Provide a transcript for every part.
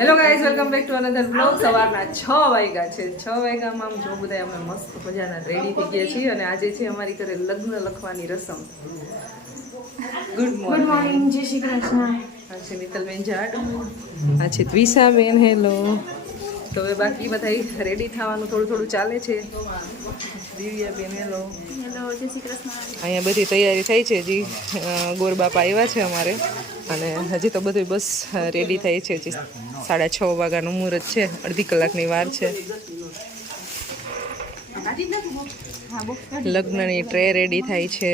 Hello guys, welcome back to another blog. સવારના 6 વાગ્યા છે. 6 વાગ્યામાં આમ જો બધા અમે મસ્ત મજાના રેડી થઈ ગયા છીએ અને આજે છે અમારી ઘરે લગ્ન લખવાની રસમ. Good morning. જય શ્રી કૃષ્ણ. આ છે મિત્તલબેન જાટ, આ છે દ્વિષાબેન. હેલો. તો હવે બાકી બધા રેડી થવાનું થોડું થોડું ચાલે છે. દિવ્યાબેન હેલો. હેલો, જય શ્રી કૃષ્ણ. અહીંયા બધી તૈયારી થઈ છે. હજી ગોરબાપા આવ્યા છે અમારે અને હજી તો બધું બસ રેડી થઈ છે. હજી 6:30 વાગ્યાનું મુહૂર્ત છે. અડધી કલાકની વાર છે. લગ્નની ટ્રે રેડી થાય છે.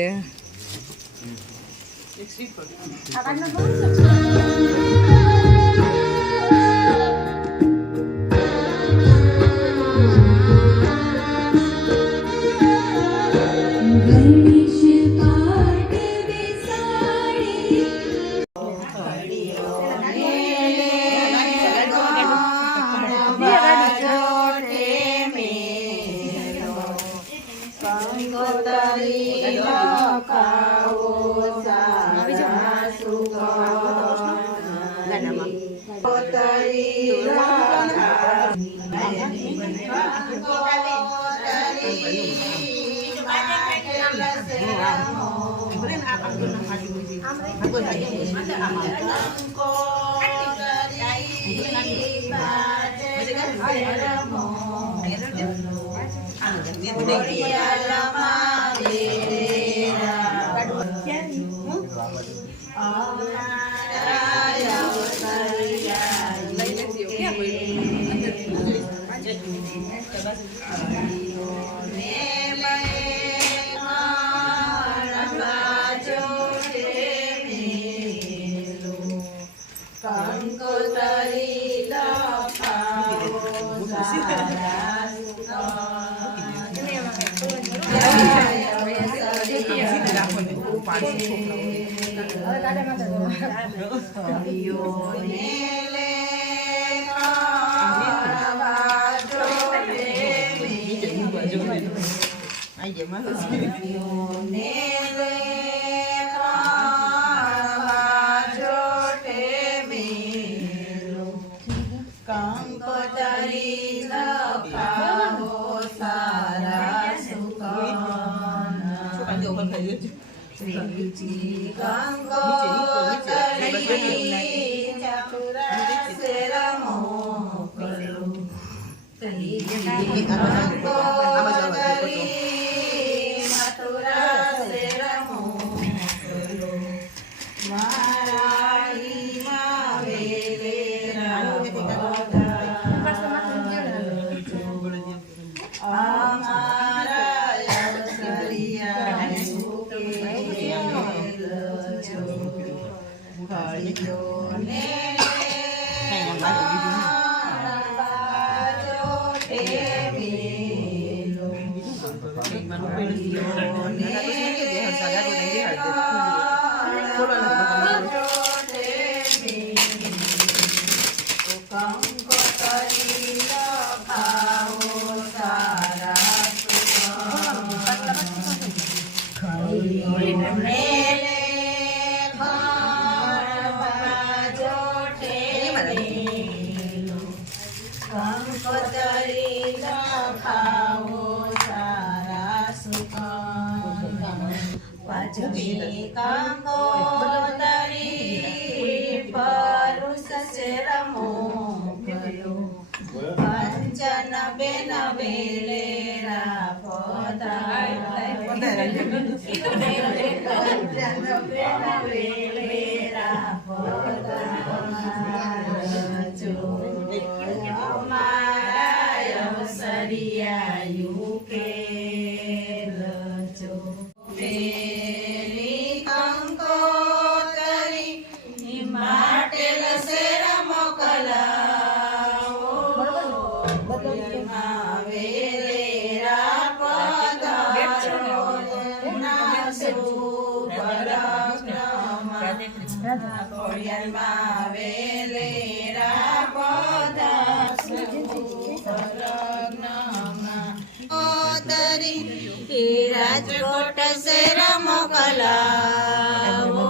રાજકોટ શેર મોકલાવો,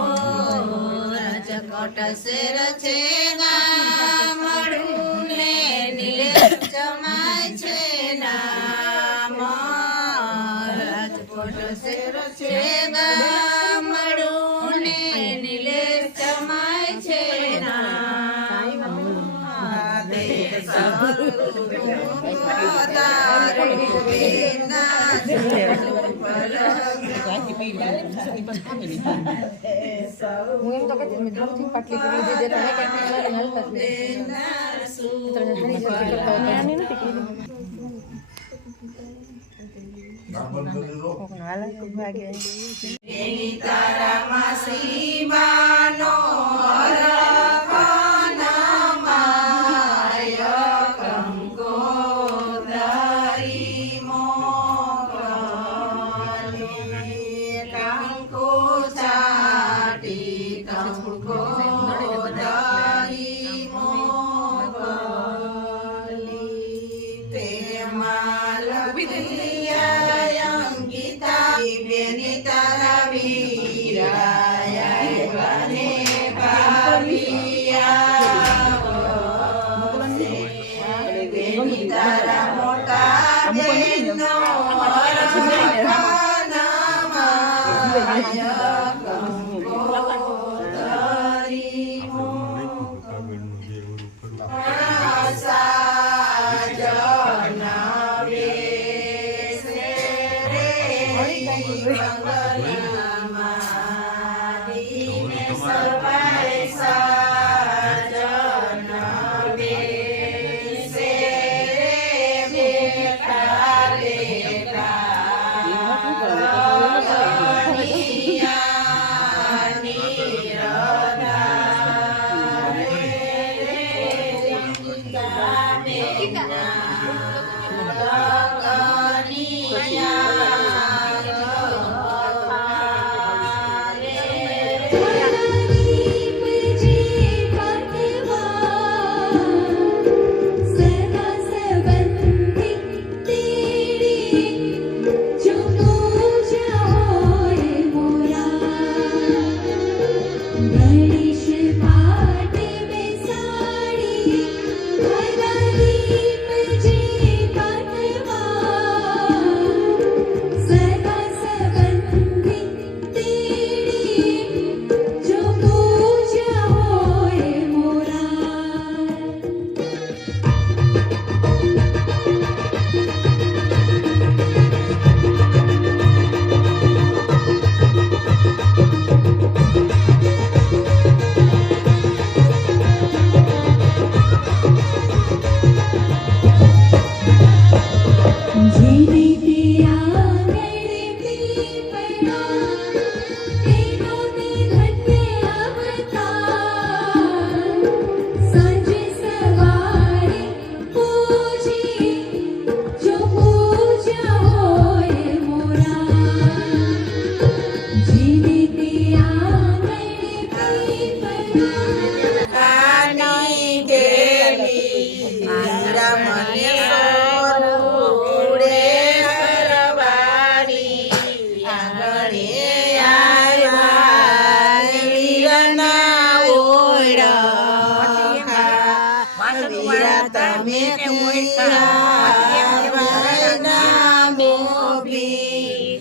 રાજકોટ શેર છે ગામડું હું એમ તો કહેતી મેં ધમથી પાટલી કરી દીધી તો મેં કંઈક હલતા જ નહીં નથી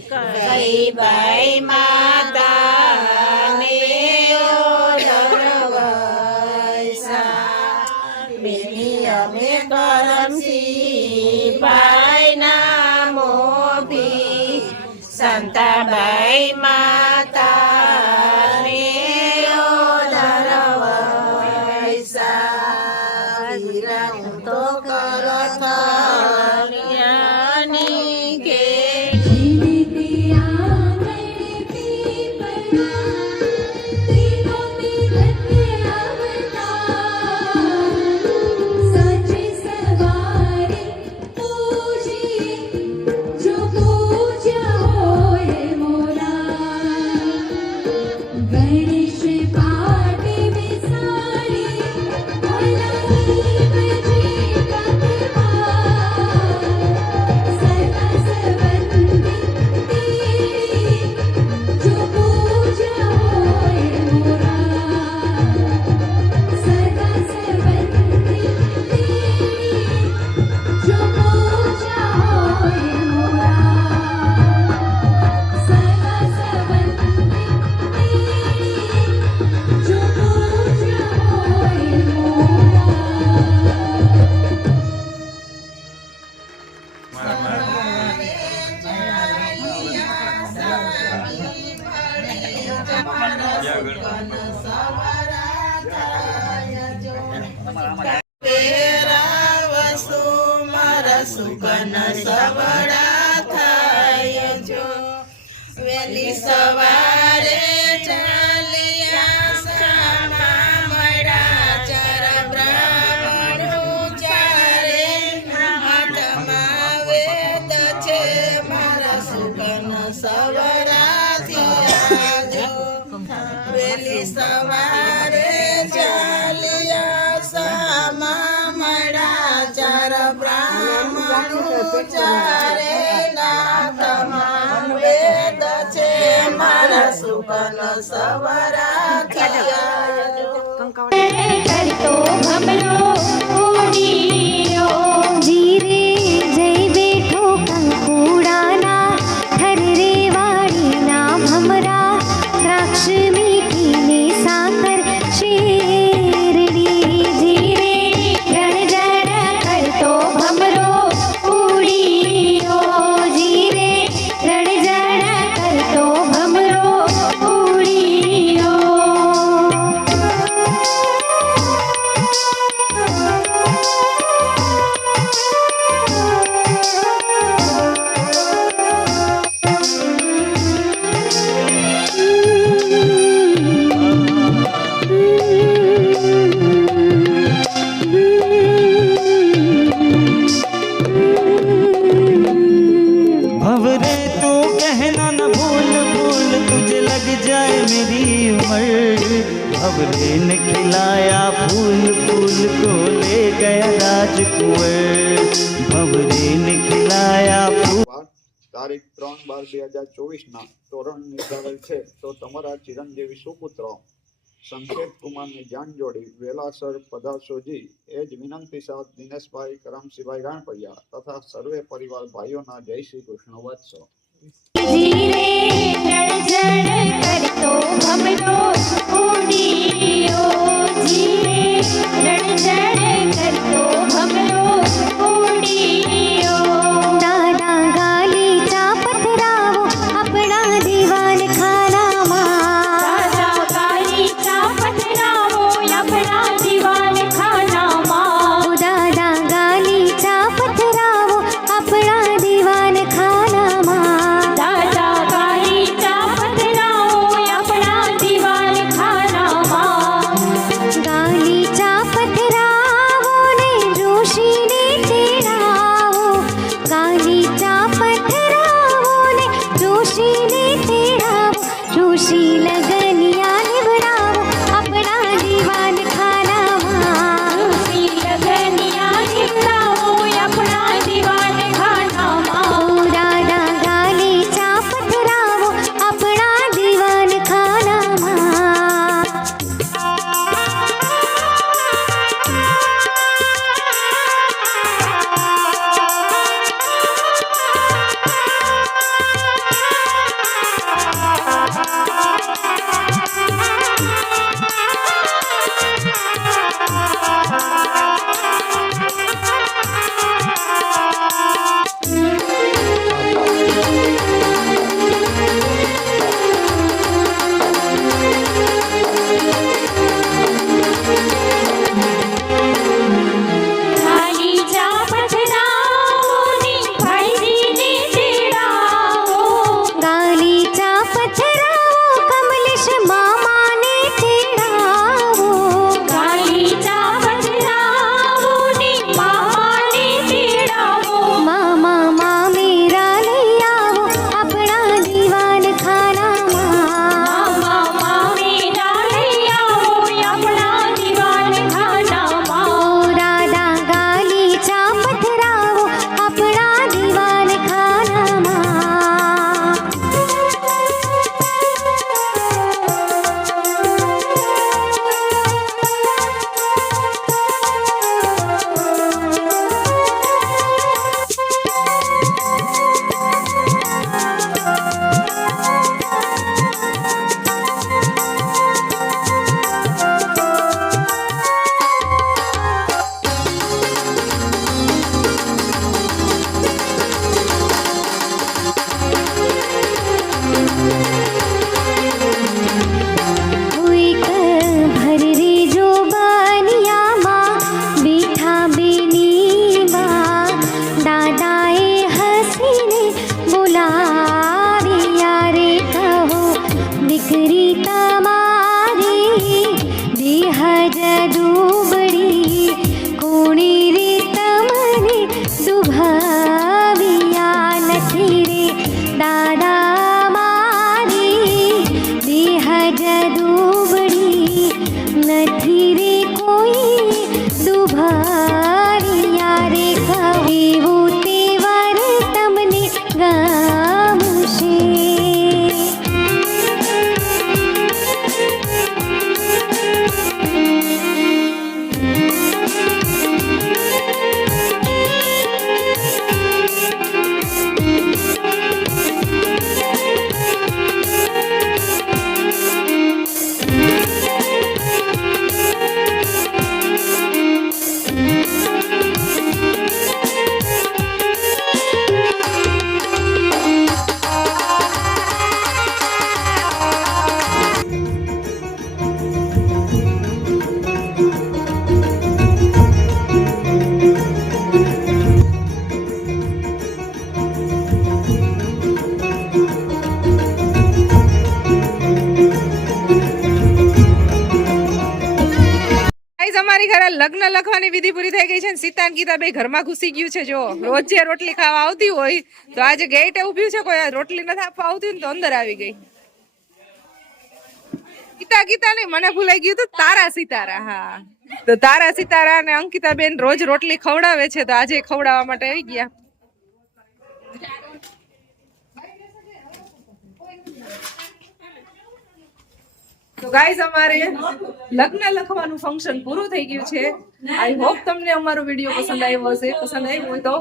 કરી ભાઈ માતા ને બેની અમે કરમસી ભાઈ ના મોભી સંતાભાઈ માતા ને તો કરથ गणेश पाठ में साड़ी સુકન સવડા થાય જો વેલી સવારે ચાલ્યા સામા મળ્યા ચાર બ્રાહ્મણો ચારે હાથમાં વેદ છે મારા સુકન સવડા થયા જો વેલી સવારે ચાલ્યા સામા મળ્યા ચાર બ્રાહ્મણો ચારે નાથમાં વેદ છે મારા સુકન સવરા થયા જો કરતો ભમરો ઉડીયો જીરે જઈ બેઠો કંકુડાના થર રે વાડીના ભમરા દ્રાક્ષ મીઠીને સાકર શેરડી જીરે રણજણ કરતો ભમરો ઉડીયો જીરે રણજણ કરતો ભમરો ઉડીયો भंवरे तू कहना न भूल भूल तुझे लग जाए मेरी उम्र भंवरे ने खिलाया फूल फूल को ले गया राजकुंवर भंवरे ने खिलाया फूल તારીખ 3/12/2024 ધોરણ નિર્ધારેલ છે તો તમારા ચિરંજીવી સુપુત્ર સંકેત કુમારની જાન જોડી વેલાસર પધારશોજી એ જ વિનંતી સાથ દિનેશભાઈ કરમસિંહભાઈ રાણપરિયા તથા સર્વે પરિવાર ભાઈઓના જય શ્રી કૃષ્ણ વત્સો જીરે રણજણ કરતો ભમરો ઉડીયો જીરે રણજણ કરતો ભમરો ઉડીયો દાદા ગાલીચા પથરાવો આપણા દીવાન ખાનામાં દાદા ગાલીચા પથરાવો આપણા દીવાન ખાનામાં દાદા ગાલીચા પથરાવો આપણા દીવાન ખાનામાં દાદા ગાલીચા પથરાવો આપણા દીવાન ખાનામાં એવું તહેવાર તમને ગમશે ગાઈઝ અમારી ઘરે લગ્ન લખવાની વિધિ પૂરી થઈ ગઈ છે ને સીતા અને ગીતા બે ઘરમાં ઘૂસી ગયું છે. જો રોજ જે રોટલી ખાવા આવતી હોય તો આજે ગેટે ઊભી છે, કોઈ રોટલી નથી આપવા આવતી ને તો અંદર આવી ગઈ. ગીતા નહીં, મને ભૂલાઈ ગયું તો તારા સિતારા. હા, તો તારા સિતારા અને અંકિતા બેન રોજ રોટલી ખવડાવે છે તો આજે ખવડાવવા માટે આવી ગયા. તો ગાઈઝ અમારે લગ્ન લખવાનું ફંક્શન પૂરું થઈ ગયું છે. આઈ હોપ તમને અમારો વિડીયો પસંદ આવ્યો હશે. પસંદ આવ્યો હોય તો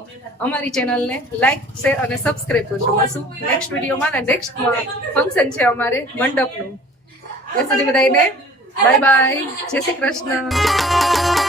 અમારી ચેનલને લાઈક, શેર અને સબસ્ક્રાઇબ કરજો. મળશું નેક્સ્ટ વિડીયોમાં. અને નેક્સ્ટ ફંક્શન છે અમારે મંડપનું. ત્યાં સુધી બધાને બાય બાય, જય શ્રી કૃષ્ણ.